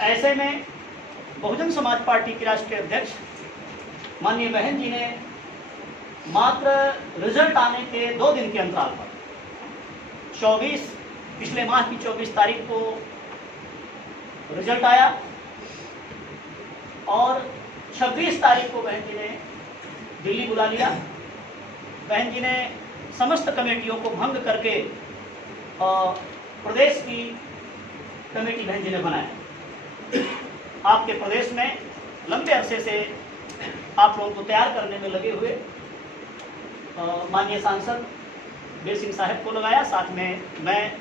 ऐसे में बहुजन समाज पार्टी के राष्ट्रीय अध्यक्ष माननीय बहन जी ने मात्र रिजल्ट आने के 2 दिन के अंतराल पर 24 पिछले माह की 24 तारीख को रिजल्ट आया और 26 तारीख को बहन जी ने दिल्ली बुला लिया। बहन जी ने समस्त कमेटियों को भंग करके प्रदेश की कमेटी बहन जी ने बनाया। आपके प्रदेश में लंबे अरसे से आप लोगों को तैयार करने में लगे हुए माननीय सांसद वीर सिंह साहब को लगाया, साथ में मैं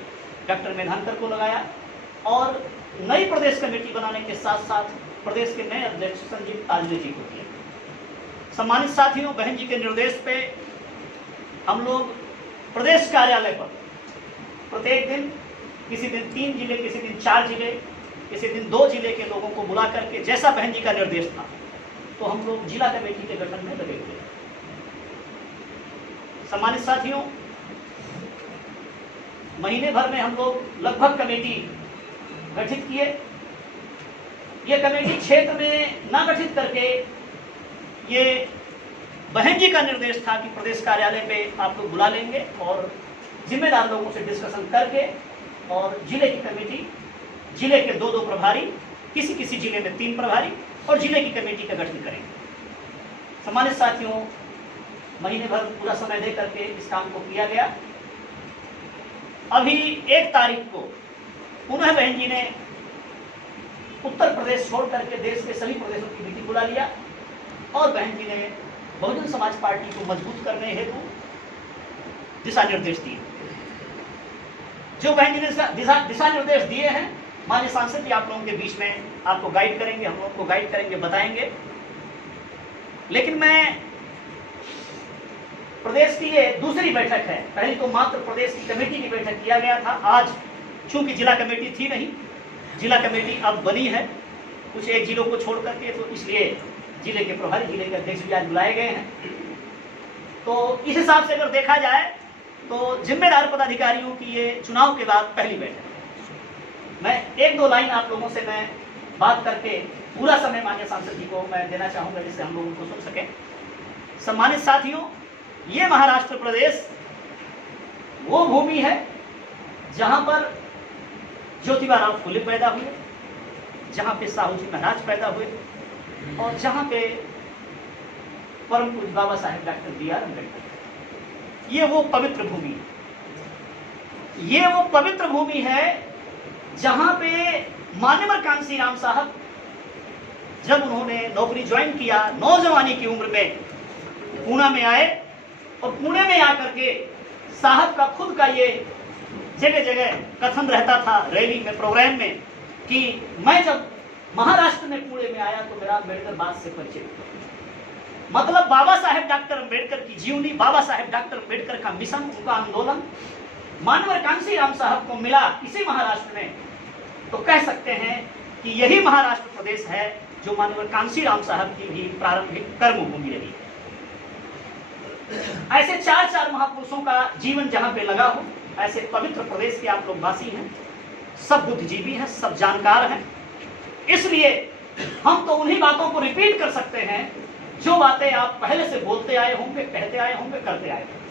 डॉक्टर मेधांकर को लगाया और नई प्रदेश कमेटी बनाने के साथ साथ प्रदेश के नए अध्यक्ष संजीव ताजले जी को किया। सम्मानित साथियों, बहन जी के निर्देश पे हम लोग प्रदेश कार्यालय पर प्रत्येक दिन, किसी दिन 3 जिले, किसी दिन 4 जिले, किसी दिन 2 जिले के लोगों को बुला करके जैसा बहन जी का निर्देश था तो हम लोग जिला कमेटी के गठन में लगे हुए। सम्मानित साथियों, महीने भर में हम लोग लगभग कमेटी गठित किए। ये कमेटी क्षेत्र में न गठित करके, ये बहन जी का निर्देश था कि प्रदेश कार्यालय पे आप लोग बुला लेंगे और जिम्मेदार लोगों से डिस्कशन करके और जिले की कमेटी, जिले के 2-2 प्रभारी, किसी किसी जिले में 3 प्रभारी और जिले की कमेटी का गठन करेंगे। सम्मानित साथियों, महीने भर पूरा समय दे करके इस काम को किया गया। अभी 1 तारीख को पुनः बहन जी ने उत्तर प्रदेश छोड़ करके देश के सभी प्रदेशों की मीटिंग बुला लिया और बहन जी ने बहुजन समाज पार्टी को मजबूत करने हेतु दिशा निर्देश दिए। जो बहन जी ने दिशा निर्देश दिए हैं, माननीय सांसद जी आप लोगों के बीच में आपको गाइड करेंगे, हम लोगों को गाइड करेंगे, बताएंगे। लेकिन मैं प्रदेश की ये दूसरी बैठक है, पहली तो मात्र प्रदेश की कमेटी की बैठक किया गया था। आज चूंकि जिला कमेटी थी नहीं, जिला कमेटी अब बनी है कुछ एक जिलों को छोड़ करके, तो इसलिए जिले के प्रभारी, जिले के अध्यक्ष भी आज बुलाए गए हैं। तो इस हिसाब से अगर देखा जाए तो जिम्मेदार पदाधिकारियों की ये चुनाव के बाद पहली बैठक है। मैं 1-2 लाइन आप लोगों से मैं बात करके पूरा समय माननीय सांसद जी को मैं देना चाहूंगा जिससे हम लोग उनको सुन सकें। सम्मानित साथियों, ये महाराष्ट्र प्रदेश वो भूमि है जहां पर ज्योतिबा फुले पैदा हुए, जहां पे साहू जी महाराज पैदा हुए और जहां पे परम पूज्य Baba Saheb doctor B are Ambedkar. ये वो पवित्र भूमि है, ये वो पवित्र भूमि है जहां पे मान्यवर कांसी राम साहब जब उन्होंने नौकरी ज्वाइन किया, नौजवानी की उम्र में पुणे में आए और पुणे में आकर के साहब का खुद का ये जगह जगह कथन रहता था रैली में, प्रोग्राम में, कि मैं जब महाराष्ट्र में पुणे में आया तो मेरा अम्बेडकर बात से परिचय। मतलब बाबा साहेब डॉक्टर अम्बेडकर की जीवनी, बाबा साहेब डॉक्टर अम्बेडकर का मिशन, उनका आंदोलन मानवर कांसी राम साहब को मिला इसी महाराष्ट्र में। तो कह सकते हैं कि यही महाराष्ट्र प्रदेश है जो मानवर कांसी राम साहब की भी प्रारंभिक कर्मभूमि रही। ऐसे 4 महापुरुषों का जीवन जहां पे लगा हो, ऐसे पवित्र प्रदेश के आप लोग वासी हैं, सब बुद्धिजीवी हैं, सब जानकार हैं। इसलिए हम तो उन्हीं बातों को रिपीट कर सकते हैं जो बातें आप पहले से बोलते आए होंगे, कहते आए होंगे, करते आए होंगे।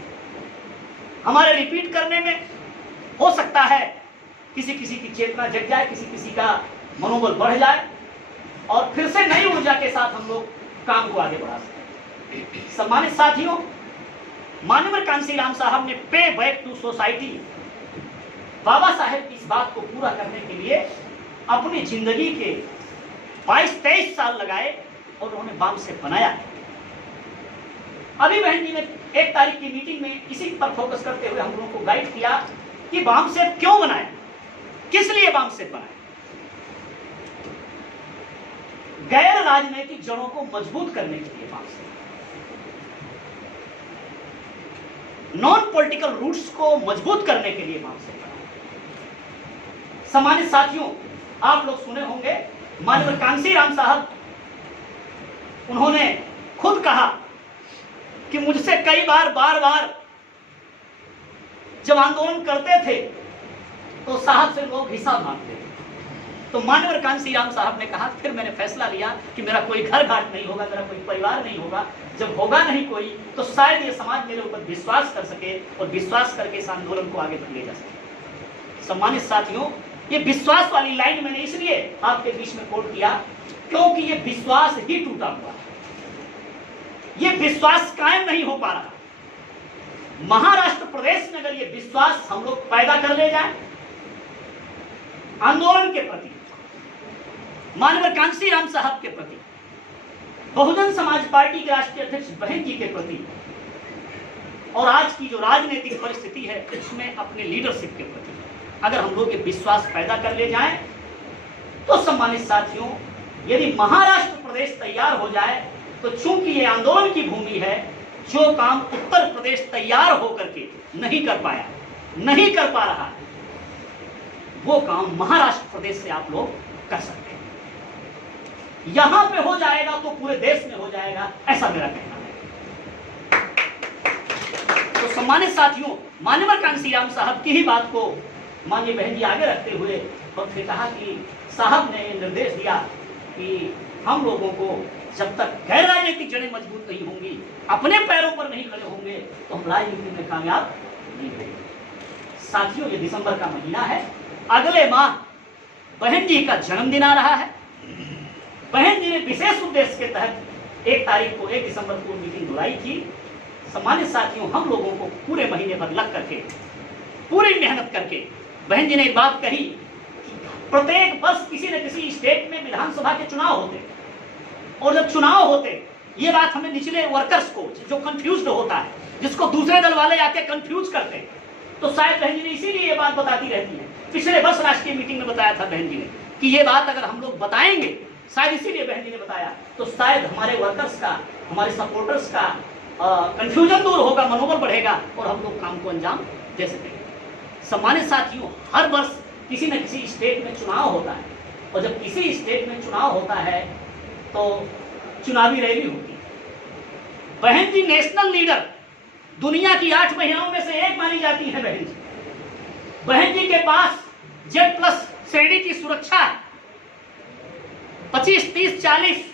हमारे रिपीट करने में हो सकता है किसी किसी की चेतना जग जाए, किसी किसी का मनोबल बढ़ जाए और फिर से नई ऊर्जा के साथ हम लोग काम को आगे बढ़ा सकते। सम्मानित साथियों, मान्यवर कांसी राम साहब ने पे back to society, Baba Saheb की इस बात को पूरा करने के लिए अपनी जिंदगी के 22-23 साल लगाए और उन्होंने बाम सेफ बनाया। अभी बहन जी ने 1 तारीख की मीटिंग में इसी पर फोकस करते हुए हम लोगों को गाइड किया कि बाम सेफ क्यों बनाया, किस लिए बाम सेफ बनाया। गैर राजनीतिक जड़ों को मजबूत करने के लिए BAMCEF, non political roots को मजबूत करने के लिए बाम सेफ बनाया। सम्मानित साथियों, आप लोग सुने होंगे माननीय कांसी राम साहब, उन्होंने खुद कहा कि मुझसे कई बार बार जब आंदोलन करते थे तो साहब से लोग हिसाब मांगते थे। तो मानवर कांसी राम साहब ने कहा, फिर मैंने फैसला लिया कि मेरा कोई घर घाट नहीं होगा, मेरा कोई परिवार नहीं होगा। जब होगा नहीं कोई तो शायद ये समाज मेरे ऊपर विश्वास कर सके और विश्वास करके इस आंदोलन को आगे बढ़ ले जा सके। सम्मानित साथियों, ये विश्वास वाली लाइन मैंने इसलिए आपके बीच में कोट किया क्योंकि ये विश्वास ही टूटा हुआ है, ये विश्वास कायम नहीं हो पा रहा। महाराष्ट्र प्रदेश में अगर ये विश्वास हम लोग पैदा कर ले जाए आंदोलन के प्रति, मानवर कांसी राम साहब के प्रति, बहुजन समाज पार्टी के राष्ट्रीय अध्यक्ष बहन जी के प्रति और आज की जो राजनीतिक परिस्थिति है उसमें अपने लीडरशिप के प्रति अगर हम लोग ये विश्वास पैदा कर ले जाएं तो सम्मानित साथियों, यदि महाराष्ट्र प्रदेश तैयार हो जाए तो चूंकि ये आंदोलन की भूमि है, जो काम उत्तर प्रदेश तैयार होकर के नहीं कर पाया, नहीं कर पा रहा, वो काम महाराष्ट्र प्रदेश से आप लोग कर सकते हैं। यहां पे हो जाएगा तो पूरे देश में हो जाएगा, ऐसा मेरा कहना है। तो सम्मानित साथियों, मानवर कांसी राम साहब की ही बात को माननीय बहन जी आगे रखते हुए और फिर कहा कि साहब ने निर्देश दिया कि हम लोगों को जब तक गैर राजनीतिक जड़ें मजबूत नहीं होंगी, अपने पैरों पर नहीं खड़े होंगे, तो हम राजनीति में कामयाब नहीं होंगे। साथियों, ये दिसंबर का महीना है, अगले माह बहन जी का जन्मदिन आ रहा है। बहन जी ने विशेष उद्देश्य के तहत 1 दिसंबर को मीटिंग बुलाई थी। सम्मानित साथियों, हम लोगों को पूरे महीने भर लग करके, पूरी मेहनत करके बहन जी ने एक बात कही कि प्रत्येक वर्ष किसी न किसी स्टेट में विधानसभा के चुनाव होते, और जब चुनाव होते, ये बात हमें निचले वर्कर्स को जो कंफ्यूज्ड होता है, जिसको दूसरे दल वाले आके कंफ्यूज करते हैं, तो शायद बहन जी ने इसीलिए ये बात बताती रहती है। पिछले वर्ष राष्ट्रीय मीटिंग में बताया था बहन जी ने कि ये बात अगर हम लोग बताएंगे, शायद इसीलिए बहन जी ने बताया, तो शायद हमारे वर्कर्स का, हमारे सपोर्टर्स का कंफ्यूजन दूर होगा, मनोबल बढ़ेगा और हम लोग काम को अंजाम दे सकेंगे। सम्मानित साथियों, हर वर्ष किसी न किसी स्टेट में चुनाव होता है, और जब किसी स्टेट में चुनाव होता है तो चुनावी रैली होती है। बहन जी नेशनल लीडर, दुनिया की 8 महिलाओं में से एक मानी जाती है बहन जी। बहन जी के पास Z+ श्रेणी की सुरक्षा है, 25, 30, 40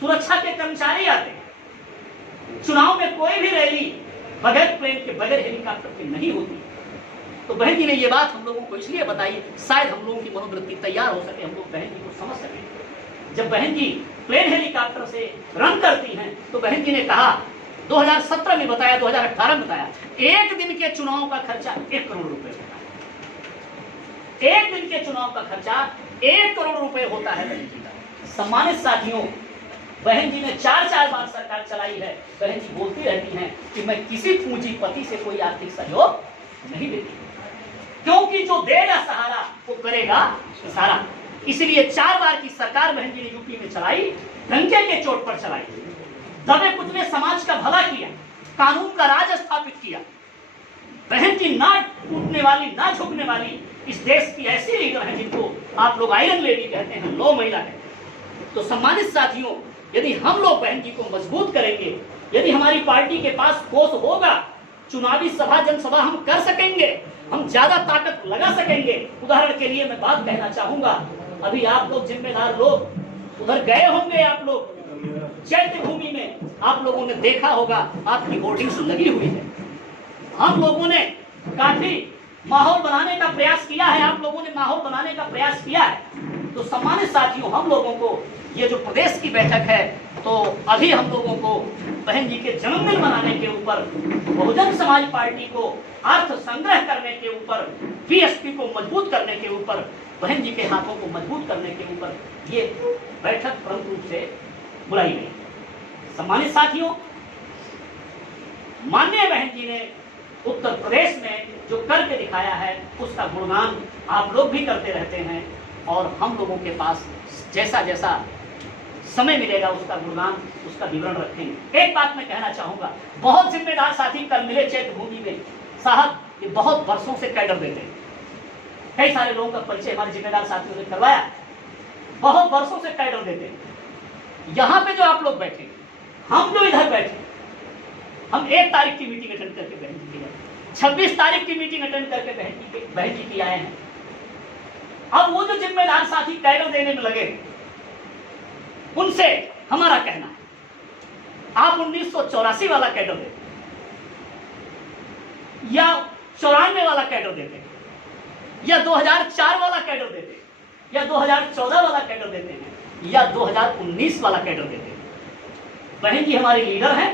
सुरक्षा के कर्मचारी आते हैं। चुनाव में कोई भी रैली बगैर प्लेन के, बगैर हेलीकॉप्टर के नहीं होती। तो बहन जी ने ये बात हम लोगों को इसलिए बताई, शायद हम लोगों की मनोवृत्ति तैयार हो सके, हम लोग बहन जी को समझ सके। जब बहन जी प्लेन हेलीकॉप्टर से रन करती हैं तो बहन जी ने कहा, 2017 में बताया, 2018 में बताया, एक दिन के चुनाव का खर्चा 1 करोड़ रुपए होता है। एक दिन के चुनाव का खर्चा 1 करोड़ रुपए होता है बहन जी का। सम्मानित साथियों, बहन जी ने 4 बार सरकार चलाई है। बहन जी बोलती रहती हैं कि मैं किसी पूंजीपति से कोई आर्थिक सहयोग नहीं लेती, क्योंकि जो देगा सहारा वो करेगा इशारा। इसलिए 4 बार की सरकार बहन जी ने यूपी में चलाई, डंके के चोट पर चलाई, दबे कुचले समाज का भला किया, कानून का राज स्थापित किया। बहन जी ना टूटने वाली, ना झुकने वाली इस देश की ऐसी लीडर है जिनको आप लोग आयरन लेडी कहते हैं, लो महिला कहते हैं। तो सम्मानित साथियों, यदि हम लोग बहन जी को मजबूत करेंगे, यदि हमारी पार्टी के पास कोष होगा, चुनावी सभा जनसभा हम कर सकेंगे, हम ज्यादा ताकत लगा सकेंगे। उदाहरण के लिए मैं बात कहना चाहूंगा, अभी आप लोग जिम्मेदार लोग उधर गए होंगे, आप लोग चैत्य भूमि में आप लोगों ने देखा होगा, आपकी होर्डिंग्स लगी हुई है। हम लोगों ने काफी माहौल बनाने का प्रयास किया है, आप लोगों ने माहौल बनाने का प्रयास किया है। तो सम्मानित साथियों, हम लोगों को ये जो प्रदेश की बैठक है, तो अभी हम लोगों को बहन जी के जन्मदिन मनाने के ऊपर, बहुजन समाज पार्टी को अर्थ संग्रह करने के ऊपर, बीएसपी को मजबूत करने के ऊपर, बहन जी के हाथों को मजबूत करने के ऊपर ये बैठक प्रमुख रूप से बुलाई गई। सम्मानित साथियों, माननीय बहन जी ने उत्तर प्रदेश में जो करके दिखाया है उसका गुणगान आप लोग भी करते रहते हैं, और हम लोगों के पास जैसा जैसा समय मिलेगा उसका गुणगान, उसका विवरण रखेंगे। एक बात मैं कहना चाहूंगा, बहुत जिम्मेदार साथी कल मिले चैत्य भूमि में, साहब ये बहुत वर्षों से कैडर देते हैं, कई सारे लोगों का परिचय हमारे जिम्मेदार साथियों ने करवाया, बहुत वर्षों से कैडर देते हैं। यहाँ पे जो आप लोग बैठे, हम जो इधर बैठे, हम 1 तारीख की मीटिंग अटेंड करके बहन जी की, 26 तारीख की मीटिंग अटेंड करके बहन जी की आए हैं। अब वो जो जिम्मेदार साथी कैडर देने में लगे, उनसे हमारा कहना है, आप 1984 वाला कैडर देते या 94 वाला कैडर देते या 2004 वाला कैडर देते या 2014 वाला कैडर देते हैं या 2019 वाला कैडर देते हैं। बहन जी हमारे लीडर हैं,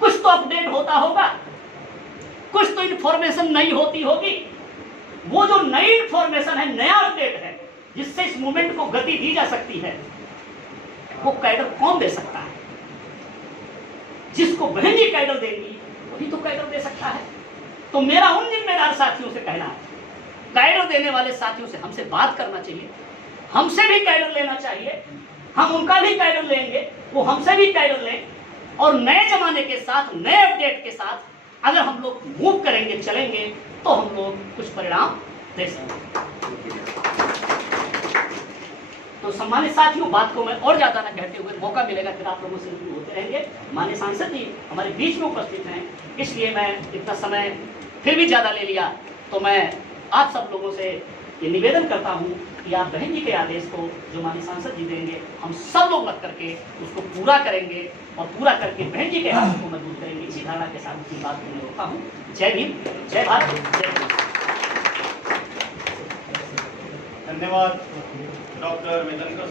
कुछ तो अपडेट होता होगा, कुछ तो इंफॉर्मेशन नई होती होगी। वो जो नई इंफॉर्मेशन है, नया अपडेट है, जिससे इस मूवमेंट को गति दी जा सकती है, वो कैडर कौन दे सकता है? जिसको बहन जी कैडर देंगी वही तो कैडर दे सकता है। तो मेरा उन जिम्मेदार साथियों से कहना है, कैडर देने वाले साथियों से हमसे बात करना चाहिए, हमसे भी कैडर लेना चाहिए, हम उनका भी कैडर लेंगे, वो हमसे भी कैडर लें, और नए जमाने के साथ, नए अपडेट के साथ अगर हम लोग मूव करेंगे, चलेंगे, तो हम लोग कुछ परिणाम दे सकते। तो सम्मानित साथियों, बात को मैं और ज्यादा न कहते हुए, मौका मिलेगा फिर आप लोगों से शुरू होते रहेंगे। माननीय सांसद जी हमारे बीच में उपस्थित हैं, इसलिए मैं इतना समय फिर भी ज्यादा ले लिया। तो मैं आप सब लोगों से ये निवेदन करता हूँ कि आप बहन जी के आदेश को जो माननीय सांसद जी देंगे, हम सब लोग लग करके उसको पूरा करेंगे और पूरा करके बहन जी के हाथ को मजबूत करेंगे। इसी धारणा के साथ अपनी बात को मैं रोकता हूँ। जय भीम, जय भारत, जय हिंद। धन्यवाद डॉक्टर वेदनकर।